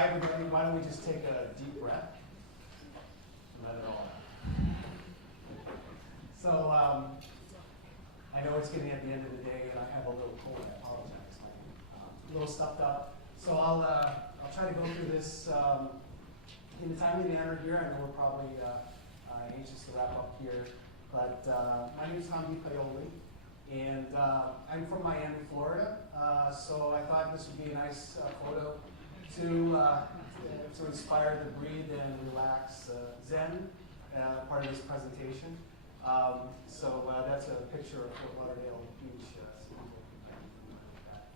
Hi, everybody. Why don't we just take a deep breath and let it all out. So, I know it's getting at the end of the day, and I have a little cold. I apologize. I'm a little stuffed up. So I'll try to go through this in a timely manner here. I know we're probably anxious to wrap up here, but my name is Tom DiPaioli, and I'm from Miami, Florida. So I thought this would be a nice photo to inspire the breathe and relax Zen part of this presentation. So that's a picture of Fort Lauderdale Beach. So people can that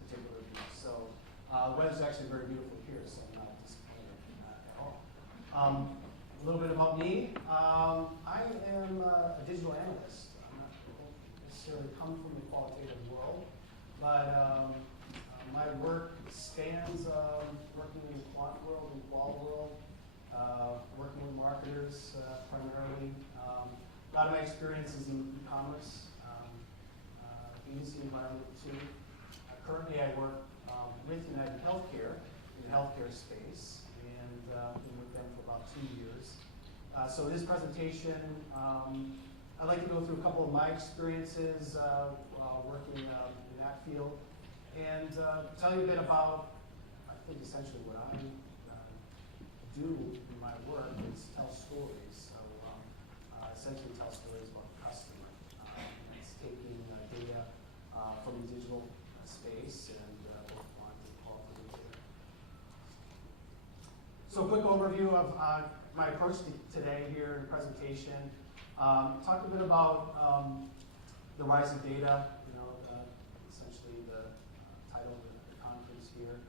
particular beach. So the weather's actually very beautiful here, so I'm not disappointed at all. A little bit about me. I am a digital analyst. I'm not necessarily come from the qualitative world, but my work spans working in the quant world and qual world, working with marketers primarily. A lot of my experience is in e-commerce, agency environment too. Currently I work with United Healthcare in the healthcare space, and been with them for about 2 years. So this presentation, I'd like to go through a couple of my experiences working in that field, and tell you a bit about, I think essentially what I do in my work is tell stories. So essentially tell stories about the customer. It's taking data from the digital space and both quantitative and qualitative data. So a quick overview of my approach today here in the presentation. Talk a bit about the rise of data, essentially the title of the conference here.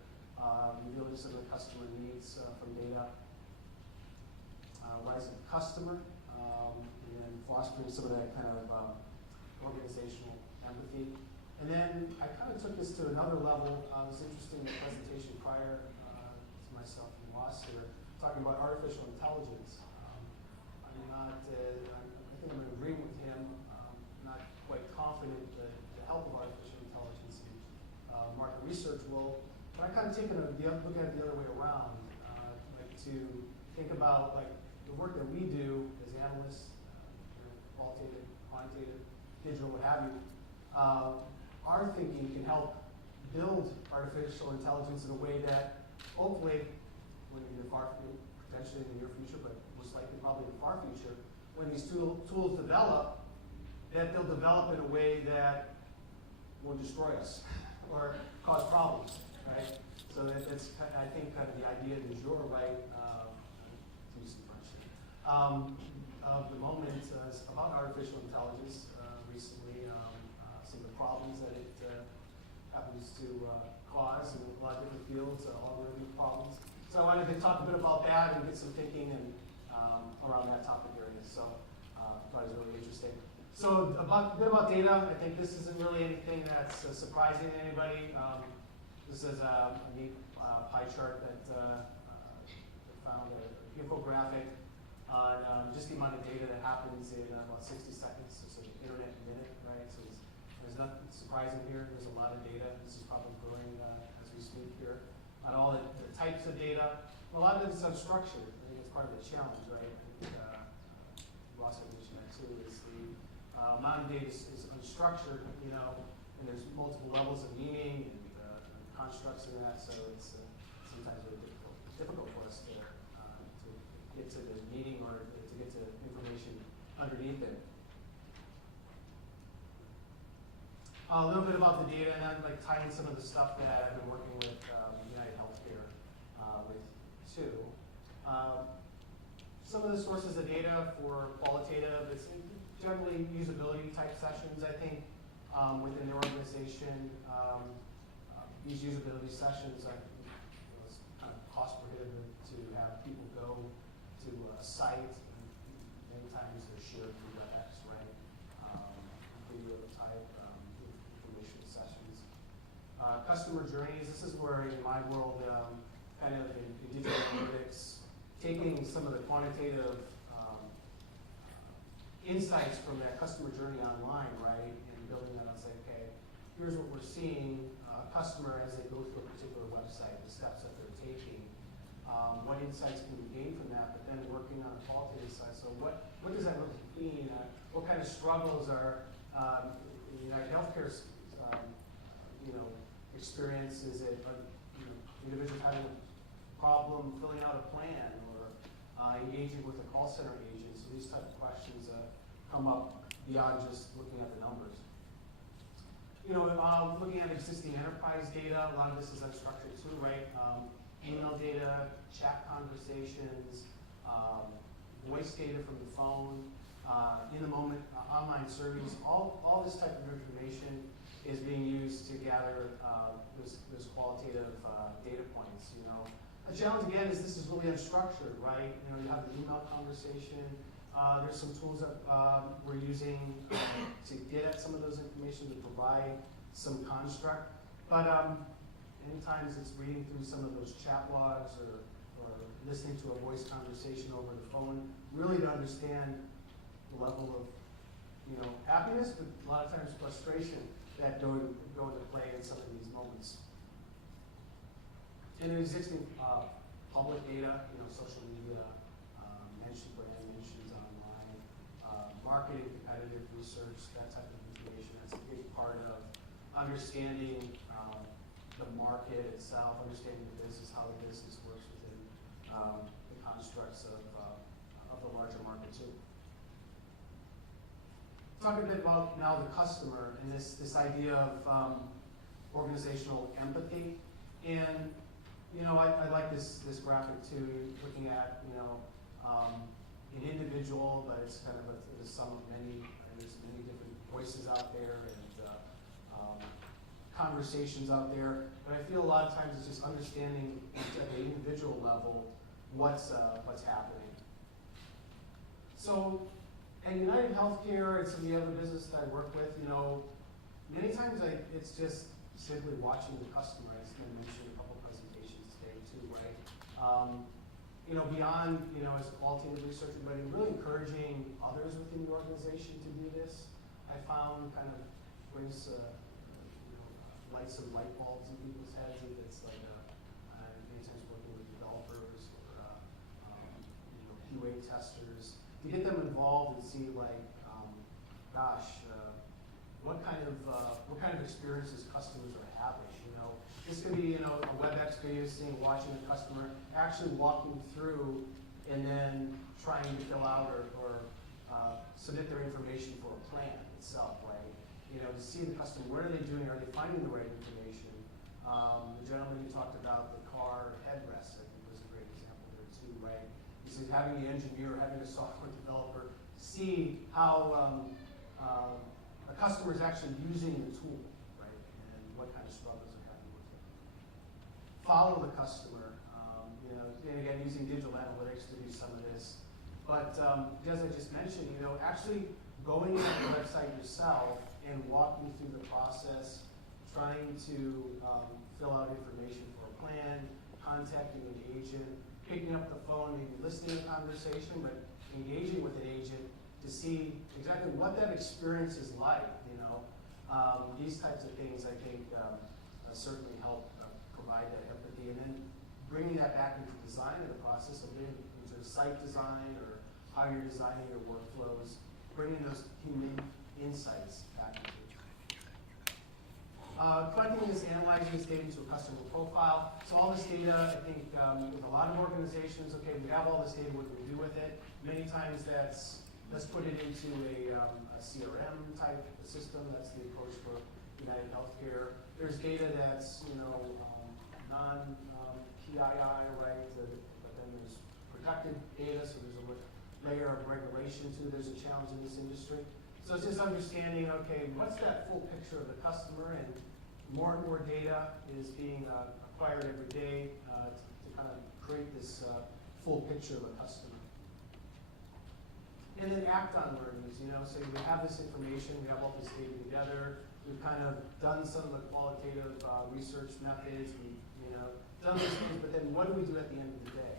Revealing some of the customer needs from data. Rise of the customer, and fostering some of that kind of organizational empathy. And then I kind of took this to another level. It was interesting, the presentation prior to myself and Ross here, talking about artificial intelligence. I think I'm in agreement with him. Not quite confident that the help of artificial intelligence in market research will, but I kind of taken look at it the other way around, like to think about like the work that we do as analysts, qualitative, quantitative, digital, what have you. Our thinking can help build artificial intelligence in a way that hopefully, when in the far, potentially in the near future, but most likely probably in the far future, when these tools develop, that they'll develop in a way that will destroy us or cause problems, right? So that's, I think, kind of the idea du jour, right? To use some French here, of the moment is about artificial intelligence. Recently, some of the problems that it happens to cause in a lot of different fields, algorithmic problems. So I wanted to talk a bit about that and get some thinking and around that topic area. So thought it was really interesting. So a bit about data. I think this isn't really anything that's surprising to anybody. This is a neat pie chart that found an infographic on just the amount of data that happens in about 60 seconds. So the internet minute, right? So there's nothing surprising here. There's a lot of data. This is probably growing as we speak here. On all the types of data. A lot of it's unstructured. I think it's part of the challenge, right? I think Ross had mentioned that too, is the amount of data is unstructured, and there's multiple levels of meaning and constructs in that, so it's sometimes really difficult for us to get to the meaning or to get to information underneath it. A little bit about the data, and I'd like tie in some of the stuff that I've been working with United Healthcare with too. Some of the sources of data for qualitative, it's generally usability type sessions, I think, within the organization. These usability sessions, it's kind of cost prohibitive to have people go to a site, and many times they're shared through WebEx, right? Video type information sessions. Customer journeys, this is where in my world, kind of in digital analytics, taking some of the quantitative insights from that customer journey online, right, and building that and say, okay, here's what we're seeing, a customer as they go through a particular website, the steps that they're taking, what insights can we gain from that, but then working on the qualitative side. So what does that really mean? What kind of struggles are United Healthcare's experience? Is it individuals having a problem filling out a plan or engaging with a call center agent? So these type of questions come up beyond just looking at the numbers. Looking at existing enterprise data, a lot of this is unstructured too, right? Email data, chat conversations, voice data from the phone, in the moment online surveys, all this type of information is being used to gather this qualitative data points. A challenge again is this is really unstructured, right? You have the email conversation. There's some tools that we're using to get at some of those information to provide some construct. But many times it's reading through some of those chat logs or listening to a voice conversation over the phone, really to understand the level of happiness, but a lot of times frustration that go into play in some of these moments. In existing public data, social media, brand mentions online, marketing, competitive research, that type of information, that's a big part of understanding the market itself, understanding the business, how the business works within the constructs of the larger market too. Talk a bit about now the customer and this idea of organizational empathy. And I like this graphic too, looking at an individual, but it's kind of a sum of many, and there's many different voices out there and conversations out there. But I feel a lot of times it's just understanding at the individual level what's happening. So at United Healthcare and some of the other businesses that I work with, many times it's just simply watching the customer. I just mentioned a couple of presentations today too, right? Beyond, as qualitative researcher, but really encouraging others within the organization to do this, I found kind of brings, light some light bulbs in people's heads. It's like, many times working with developers or, QA testers, to get them involved and see like, what kind of experiences customers are having. This could be, a WebEx video, watching a customer, actually walking through and then trying to fill out or submit their information for a plan itself, right? To see the customer, what are they doing? Are they finding the right information? The gentleman who talked about the car headrest, I think was a great example there too, right? He says having the engineer, having the software developer see how a customer is actually using the tool, right? And what kind of struggles are happening with it. Follow the customer, and again, using digital analytics to do some of this. But as I just mentioned, actually going to the website yourself and walking through the process, trying to fill out information for a plan, contacting an agent, picking up the phone, maybe listening to a conversation, but engaging with an agent to see exactly what that experience is like. These types of things I think certainly help provide that empathy, and then bringing that back into design of the process of into site design or how you're designing your workflows, bringing those human insights back into it. Collecting this, analyzing this data into a customer profile. So all this data, I think, with a lot of organizations, okay, we have all this data, what do we do with it? Many times let's put it into a CRM type system. That's the approach for United Healthcare. There's data that's, non-PII, right? But then there's protected data, so there's a layer of regulation too. There's a challenge in this industry. So it's just understanding, okay, what's that full picture of the customer, and more data is being acquired every day to kind of create this full picture of a customer. And then act on learnings, so we have this information, we have all this data together, we've kind of done some of the qualitative research methods, we've done these things, but then what do we do at the end of the day?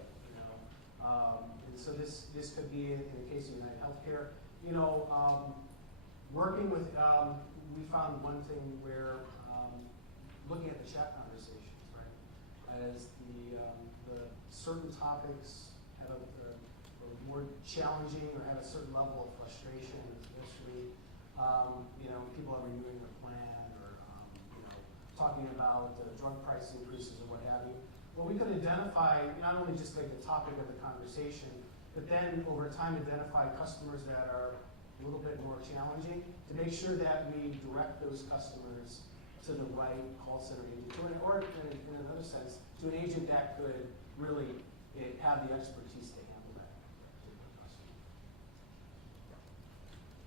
And so this could be, in the case of United Healthcare, working with, we found one thing where looking at the chat conversations, right, as the certain topics have are more challenging or have a certain level of frustration, especially people are renewing their plan or talking about drug price increases or what have you. Well, we could identify not only just like the topic of the conversation, but then over time identify customers that are a little bit more challenging to make sure that we direct those customers to the right call center agent, or in another sense, to an agent that could really have the expertise to handle that particular customer.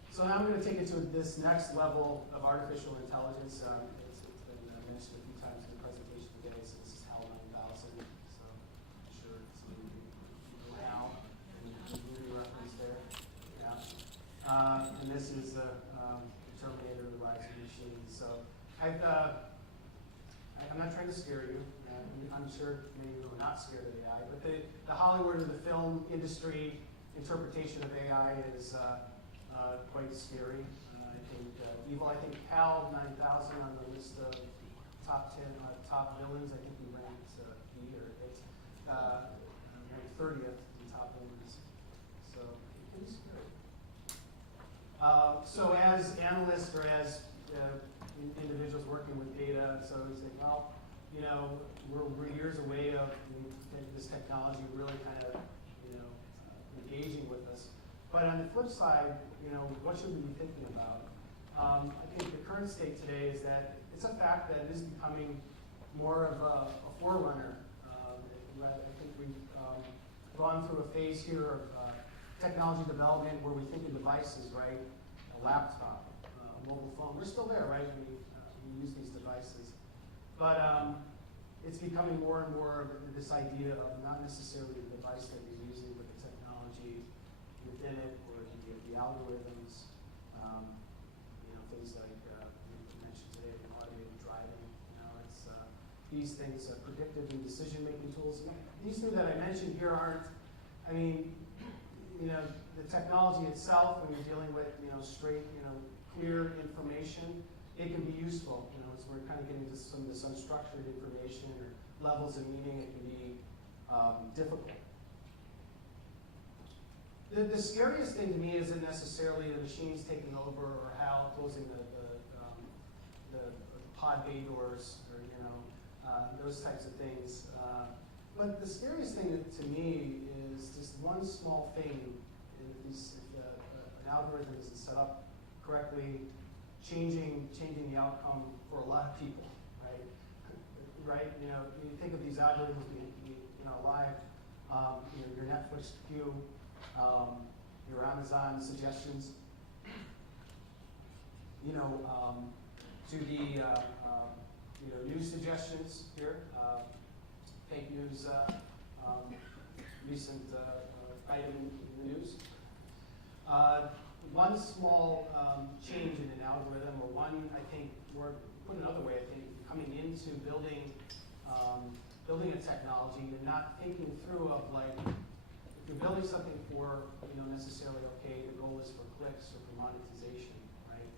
So now I'm going to take it to this next level of artificial intelligence. It's been mentioned a few times in the presentation today, so this is HAL 9000. So I'm sure some of you know HAL and the movie reference there. Yeah. And this is the Terminator, the Rising Machine. So I'm not trying to scare you. I'm sure many of you are not scared of AI, but the Hollywood or the film industry interpretation of AI is quite scary. I think evil. I think HAL 9000 on the list of top 10 top villains. I think we ranked B or ranked 30th in top villains. So pretty scary. So as analysts or as individuals working with data, so we think, well, we're years away of this technology really kind of, engaging with us. But on the flip side, what should we be thinking about? I think the current state today is that it's a fact that it is becoming more of a forerunner. I think we've gone through a phase here of technology development where we think of devices, right? A laptop, a mobile phone. We're still there, right? We use these devices. But it's becoming more and more of this idea of not necessarily the device that you're using, but the technology within it, or the algorithms, things like you mentioned today, automated driving. It's these things, predictive and decision-making tools. These things that I mentioned here aren't. The technology itself, when you're dealing with straight, clear information, it can be useful. As we're kind of getting into some of this unstructured information or levels of meaning, it can be difficult. The scariest thing to me isn't necessarily the machines taking over or HAL closing the pod bay doors or those types of things. But the scariest thing to me is just one small thing. If an algorithm isn't set up correctly, changing the outcome for a lot of people, right? Right? You think of these algorithms being live, your Netflix queue, your Amazon suggestions, to the news suggestions here, fake news, recent item in the news. One small change in an algorithm, or one, I think, or put another way, I think, coming into building a technology and not thinking through of if you're building something for, necessarily, okay, the goal is for clicks or for monetization, right?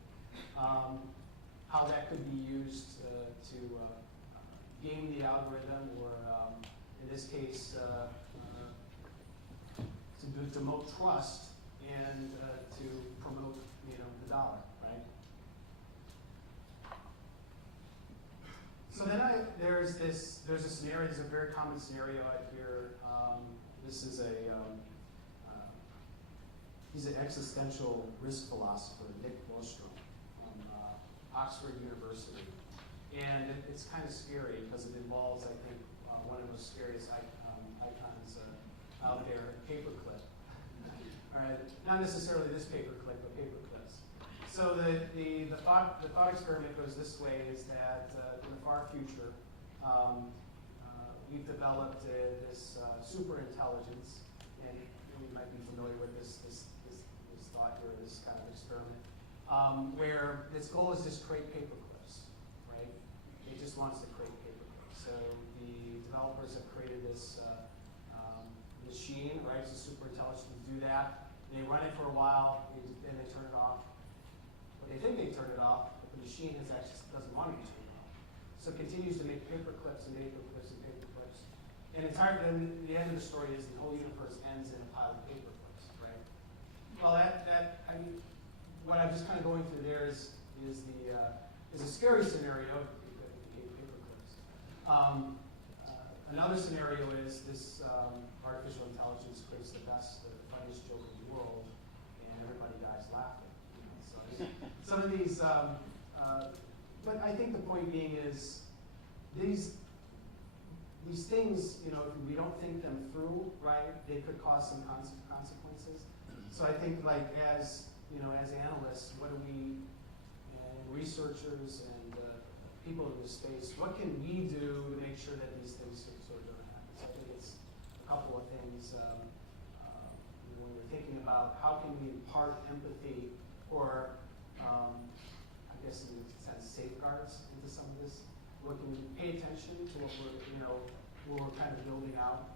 How that could be used to game the algorithm, or in this case, to demote trust and to promote, the dollar, right? So then there's a scenario. There's a very common scenario out here. This is he's an existential risk philosopher, Nick Bostrom from Oxford University, and it's kind of scary because it involves, I think, one of the most scariest icons out there, paperclip. All right, not necessarily this paperclip, but paperclips. So the thought experiment goes this way: is that in the far future, we've developed this super intelligence, and you might be familiar with this thought here, this kind of experiment, where its goal is just create paperclips, right? It just wants to create paperclips. So the developers have created this machine, right? It's a super intelligence to do that. And they run it for a while, and they turn it off. But they think they turn it off, but the machine doesn't want to be turned off. So it continues to make paperclips and paperclips and paperclips. And then the end of the story is the whole universe ends in a pile of paper clips, right? Well, I mean, what I'm just kind of going through there is a scary scenario. Paper clips. Another scenario is this artificial intelligence creates the funniest joke in the world, and everybody dies laughing. So some of these, but I think the point being is these things, if we don't think them through, right, they could cause some consequences. So I think, like, as analysts, what do we, and researchers and people in this space, what can we do to make sure that these things sort of don't happen? So I think it's a couple of things. When we're thinking about how can we impart empathy or, I guess in a sense, safeguards into some of this, what can we pay attention to what we're kind of building out?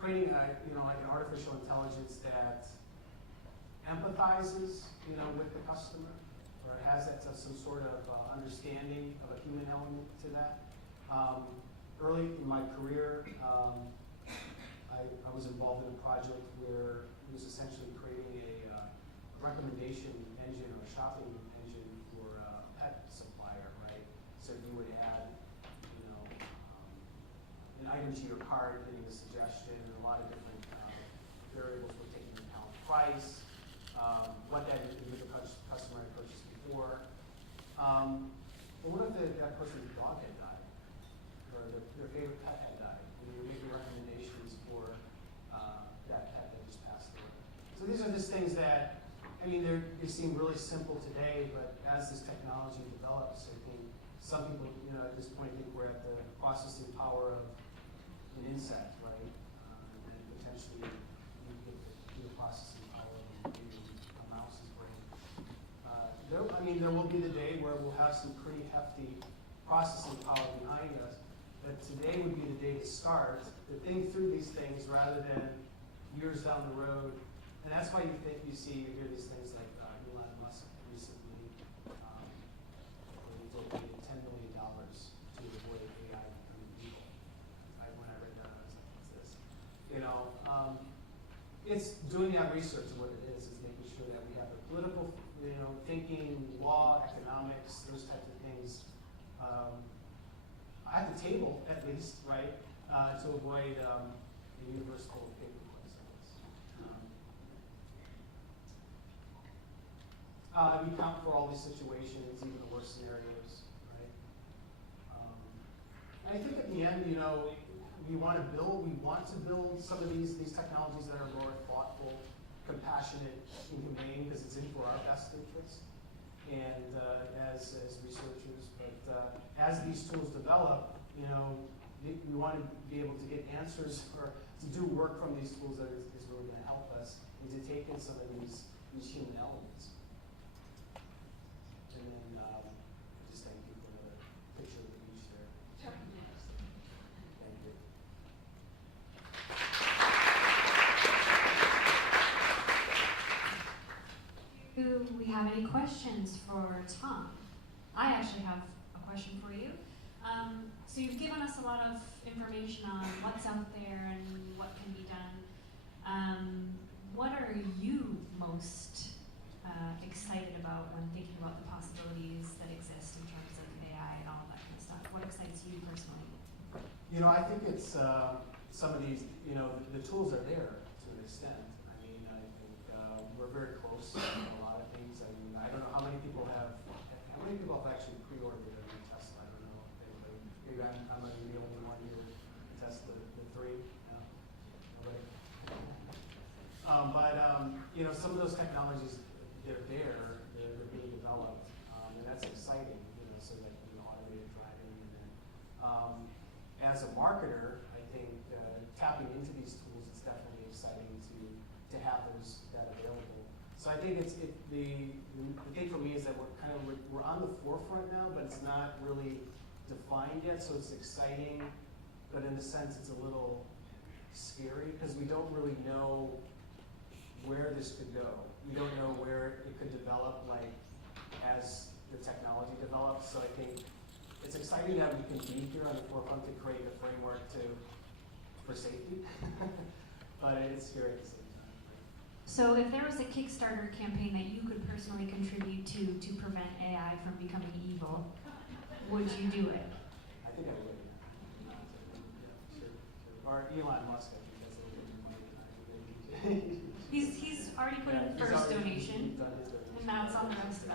Creating like an artificial intelligence that empathizes, with the customer, or has some sort of understanding of a human element to that. Early in my career, I was involved in a project where it was essentially creating a recommendation engine or shopping engine for a pet supplier, right? So you would add, an item to your cart, getting a suggestion, and a lot of different variables were taken into account. Price, what that individual customer had purchased before. But what if that person's dog had died, or their favorite pet had died, and you're making recommendations for that pet that just passed away? So these are just things that, they seem really simple today, but as this technology develops, I think some people, at this point think we're at the processing power of an insect, right? And potentially you get the processing power of a mouse's brain. There will be the day where we'll have some pretty hefty processing power behind us, but today would be the day to start to think through these things rather than years down the road. And that's why you hear these things like Elon Musk recently donated $10 million to avoid AI becoming evil. When I read that, I was like, what's this? It's doing that research. What it is making sure that we have the political, thinking, law, economics, those types of things at the table, at least, right, to avoid the universal paper clips. We count for all these situations, even the worst scenarios, right? And I think at the end, we want to build some of these technologies that are more thoughtful, compassionate, and humane, because it's in for our best interest, and as researchers. But as these tools develop, we want to be able to get answers or to do work from these tools that is really going to help us and to take in some of these human elements. And then just thank you for the picture of the beach there. Sure. Thank you. Do we have any questions for Tom? I actually have a question for you. So you've given us a lot of information on what's out there and what can be done. What are you most excited about when thinking about the possibilities that exist in terms of AI and all of that kind of stuff? What excites you personally? I think it's some of these, the tools are there to an extent. I think we're very close on a lot of things. I don't know how many people have actually pre-ordered a new Tesla. I don't know if anybody, maybe I'm the only one here to test the 3. No? Nobody? Some of those technologies, they're there, they're being developed, and that's exciting, so that, automated driving. And then, as a marketer, I think tapping into these tools is definitely exciting to have that available. So I think the thing for me is that we're on the forefront now, but it's not really defined yet. So it's exciting, but in a sense, it's a little scary because we don't really know where this could go. We don't know where it could develop, like as the technology develops. So I think it's exciting that we can be here on the forefront to create the framework for safety, but it's scary at the same time. So if there was a Kickstarter campaign that you could personally contribute to prevent AI from becoming evil, would you do it? I think I would. Yeah, sure. Or Elon Musk, I think that's a little bit more money than I would. He's already put in the first donation, and now it's on the rest of